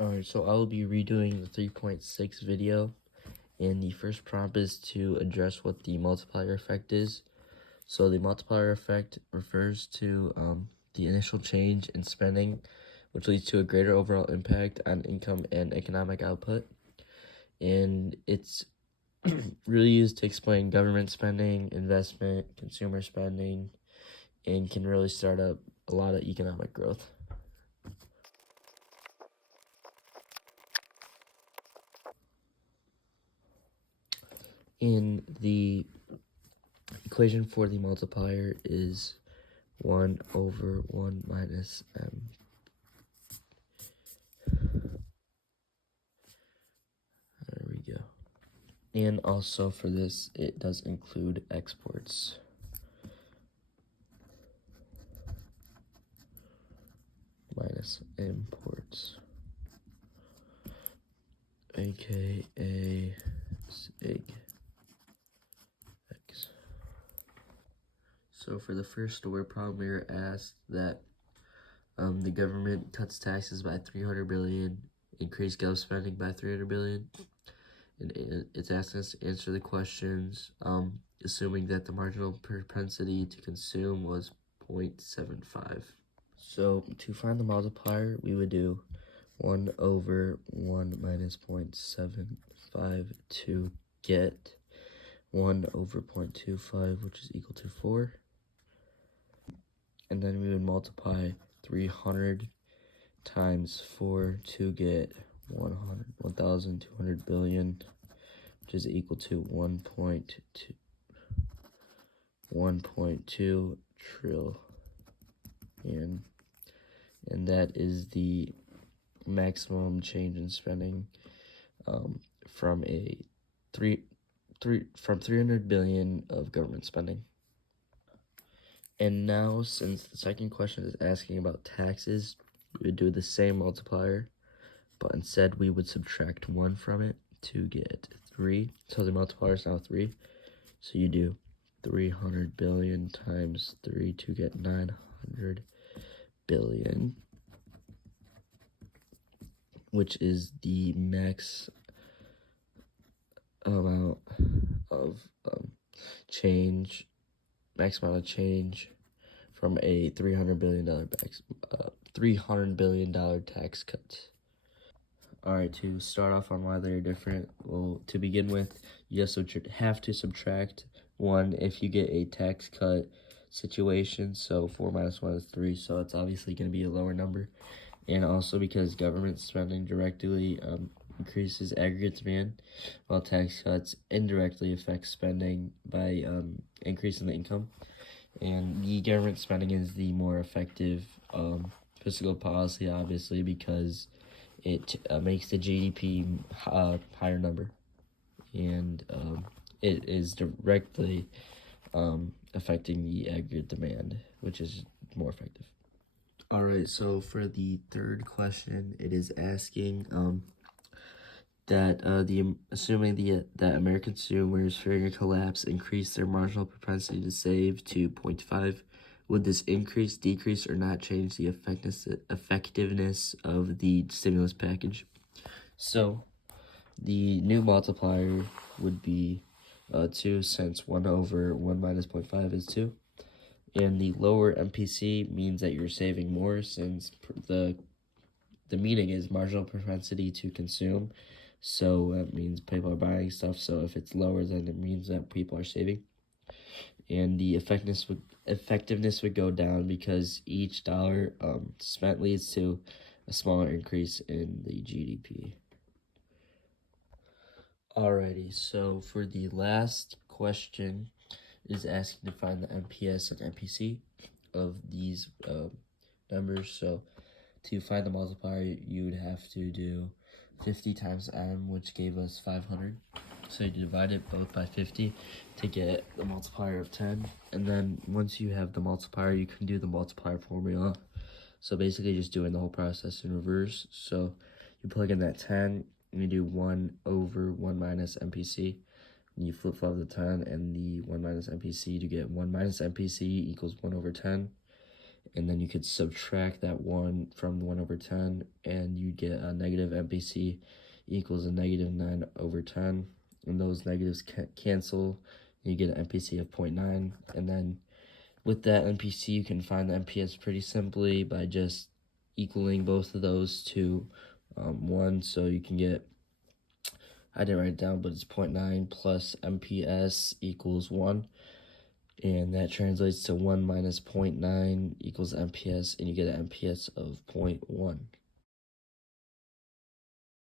Alright, so I will be redoing the 3.6 video, and the first prompt is to address what the multiplier effect is. So the multiplier effect refers to the initial change in spending, which leads to a greater overall impact on income and economic output. And it's really used to explain government spending, investment, consumer spending, and can really start up a lot of economic growth. In the equation for the multiplier is 1 over 1 minus m. There we go. And also for this, it does include exports. Minus imports. AKA sig x. So for the first word problem, we were asked that the government cuts taxes by 300 billion, increase gov spending by 300 billion, and it's asking us to answer the questions, assuming that the marginal propensity to consume was 0.75. So to find the multiplier, we would do 1 over 1 minus 0.75 to get 1 over 0.25, which is equal to 4. And then we would multiply 300 times 4 to get 1,200 billion, which is equal to 1.2 trillion. And that is the maximum change in spending from 300 billion of government spending. And now, since the second question is asking about taxes, we would do the same multiplier, but instead we would subtract 1 from it to get 3. So the multiplier is now 3. So you do 300 billion times 3 to get 900 billion, which is the max amount of change from a $300 billion tax cut. Alright, to start off on why they're different, well, to begin with, you just have to subtract 1 if you get a tax cut situation. So 4 minus 1 is 3, so it's obviously going to be a lower number. And also because government spending directly increases aggregate demand, while tax cuts indirectly affect spending by increasing the income. And the government spending is the more effective fiscal policy, obviously, because it makes the GDP higher number, and it is directly affecting the aggregate demand, which is more effective. Alright, so for the third question, it is asking that assuming that American consumers fearing a collapse increase their marginal propensity to save to 0.5, would this increase, decrease, or not change the effectiveness of the stimulus package? So the new multiplier would be 2, since 1 over 1 minus 0.5 is 2. And the lower MPC means that you're saving more, since the meaning is marginal propensity to consume. So that means people are buying stuff. So if it's lower, then it means that people are saving. And the effectiveness would go down because each dollar spent leads to a smaller increase in the GDP. Alrighty, so for the last question, is asking to find the MPS and MPC of these numbers. So to find the multiplier, you would have to do 50 times m, which gave us 500. So you divide it both by 50 to get the multiplier of 10. And then once you have the multiplier, you can do the multiplier formula. So basically just doing the whole process in reverse. So you plug in that 10, and you do 1 over 1 minus MPC. And you flip-flop the 10 and the 1 minus MPC to get 1 minus MPC equals 1 over 10. and then you could subtract that 1 from 1 over 10, and you get a negative MPC equals a negative 9 over 10, and those negatives cancel, and you get an MPC of 0.9, and then with that MPC, you can find the MPS pretty simply by just equaling both of those to 1, so you can get, I didn't write it down, but it's 0.9 plus MPS equals 1, and that translates to 1 minus 0.9 equals MPS, and you get an MPS of 0.1.